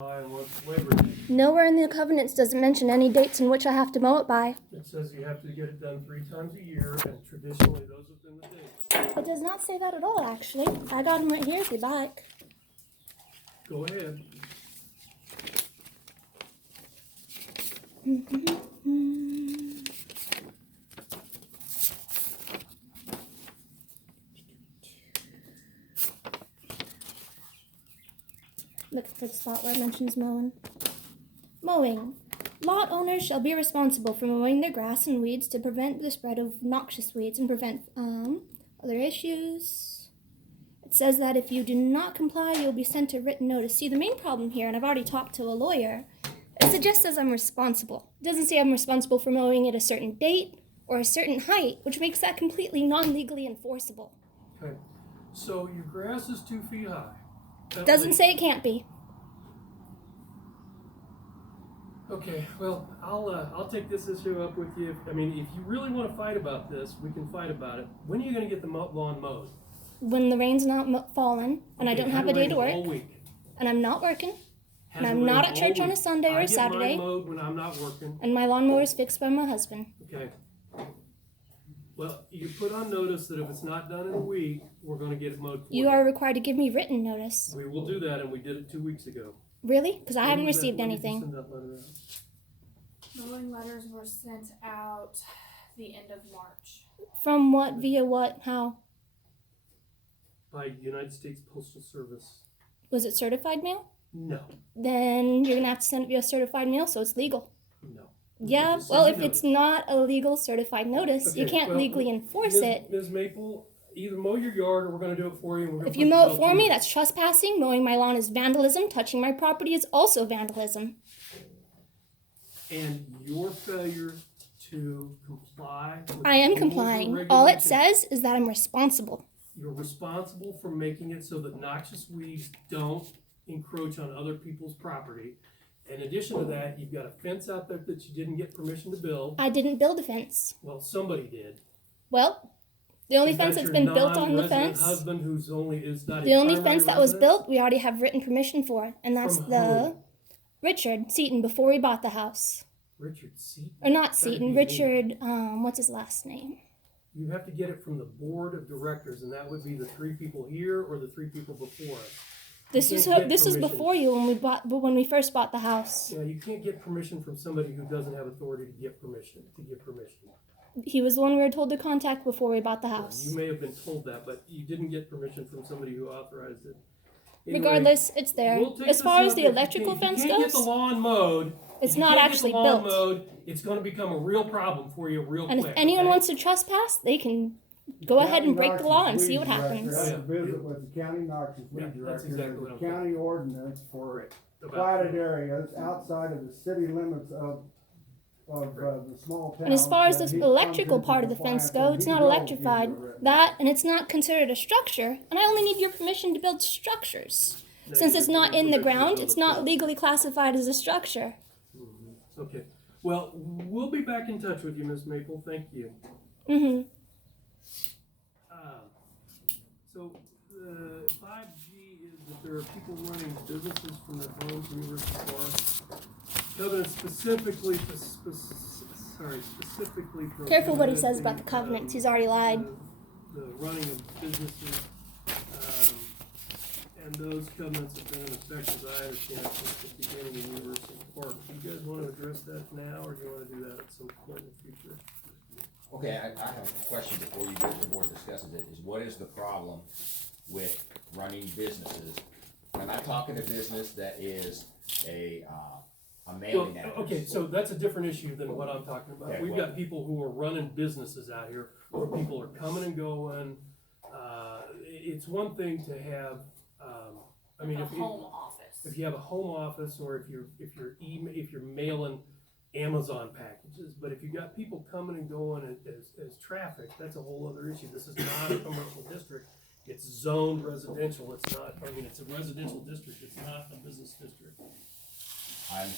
And what's Labor Day? Nowhere in the covenants does it mention any dates in which I have to mow it by. It says you have to get it done 3 times a year, and traditionally those have been the dates. It does not say that at all, actually. I got them right here if you'd like. Go ahead. Look for the spot where it mentions mowing. Mowing. Lot owners shall be responsible for mowing their grass and weeds to prevent the spread of noxious weeds and prevent other issues. It says that if you do not comply, you'll be sent a written notice. See, the main problem here, and I've already talked to a lawyer, is it just says I'm responsible. It doesn't say I'm responsible for mowing at a certain date or a certain height, which makes that completely non-legally enforceable. Okay. So your grass is 2 feet high. Doesn't say it can't be. Okay, well, I'll take this issue up with you. I mean, if you really want to fight about this, we can fight about it. When are you going to get the lawn mowed? When the rain's not falling, and I don't have a day to work, all week. and I'm not working, and Hasn't I'm not rained at church all on a week. Sunday or I a Saturday, get mine mowed when I'm not working. and my lawnmower is fixed by my husband. Okay. Well, you put on notice that if it's not done in a week, we're going to get it mowed for You are required to give me written notice. We will do that, and we did it 2 weeks ago. Really? Because I haven't When did received you anything. send that letter out? Mowing letters were sent out the end of March. From what? Via what? How? By United States Postal Service. Was it certified mail? No. Then you're going to have to send it via certified mail, so it's legal. No. Yeah, Just well, send if me it's not a legal certified notice, you Okay, can't well, legally enforce Ms. it. Ms. Maple, either mow your yard or we're going to do it for you. And we're gonna If put you the mow bill it for to me, you. that's trespassing. Mowing my lawn is vandalism. Touching my property is also vandalism. And your failure to comply with I am the rules and complying. All it regulations, says is that I'm responsible. You're responsible for making it so that noxious weeds don't encroach on other people's property. In addition to that, you've got a fence out there that you didn't get permission to build. I didn't build a fence. Well, somebody did. Well, the only You've got fence that's your been built on the non-resident fence, husband who's only is not the a only primary fence that was resident. built, we already have written permission for, and that's From the whom? Richard Seaton before we bought the house. Richard Seaton. Or not That'd Seaton, be Richard, what's his last name? You have to get it from the board of directors, and that would be the 3 people here or the 3 people before us. This You is can't get this is permission. before you when we first bought the house. Yeah, you can't get permission from somebody who doesn't have authority to get permission. He was the one we were told to contact before we bought the You house. may have been told that, but you didn't get permission from somebody who authorized it. Anyway, Regardless, it's there. we'll take As this far as up. the If you electrical can't- fence if you can't get goes, the lawn mowed, it's if you not can't get actually the lawn built. mowed, it's going to become a real problem for you real And quick. if anyone okay? wants to trespass, they can go ahead and break the law and see what happens. I had a visit with the county noxious Yeah, weed that's director. exactly what There's I'm a county ordinance for About- platted areas outside of the city limits of the small towns. And as far as that the he electrical comes into part of the fence compliance, go, and it's he not will electrified. give you a written That, and it's not considered a structure, and I only need your permission to build structures. No, Since you it's don't not need in the permission to ground, build it's a not fence. legally classified as a structure. Okay. Well, we'll be back in touch with you, Ms. Maple. Thank you. Mm-hmm. So, 5G is that there are people running businesses from their homes in University Park. Covenant specifically, specifically. Careful what he prohibit says about the covenants. He's already lied. The running of businesses, and those covenants have been in effect, as I understand it, since the beginning of University Park. Do you guys want to address that now, or do you want to do that at some point in the future? Okay, I have a question before you get the board discusses it, is what is the problem with running businesses? I'm not talking a business that is a mailing address. Okay, so that's a different issue than what I'm talking about. Okay, We've well- got people who are running businesses out here, where people are coming and going. It's one thing to have, I mean, A if home office. you have a home office, or if you're mailing Amazon packages, but if you got people coming and going as traffic, that's a whole other issue. This is not a commercial district. It's zoned residential. It's not. I mean, it's a residential district. It's not a business district. I understand.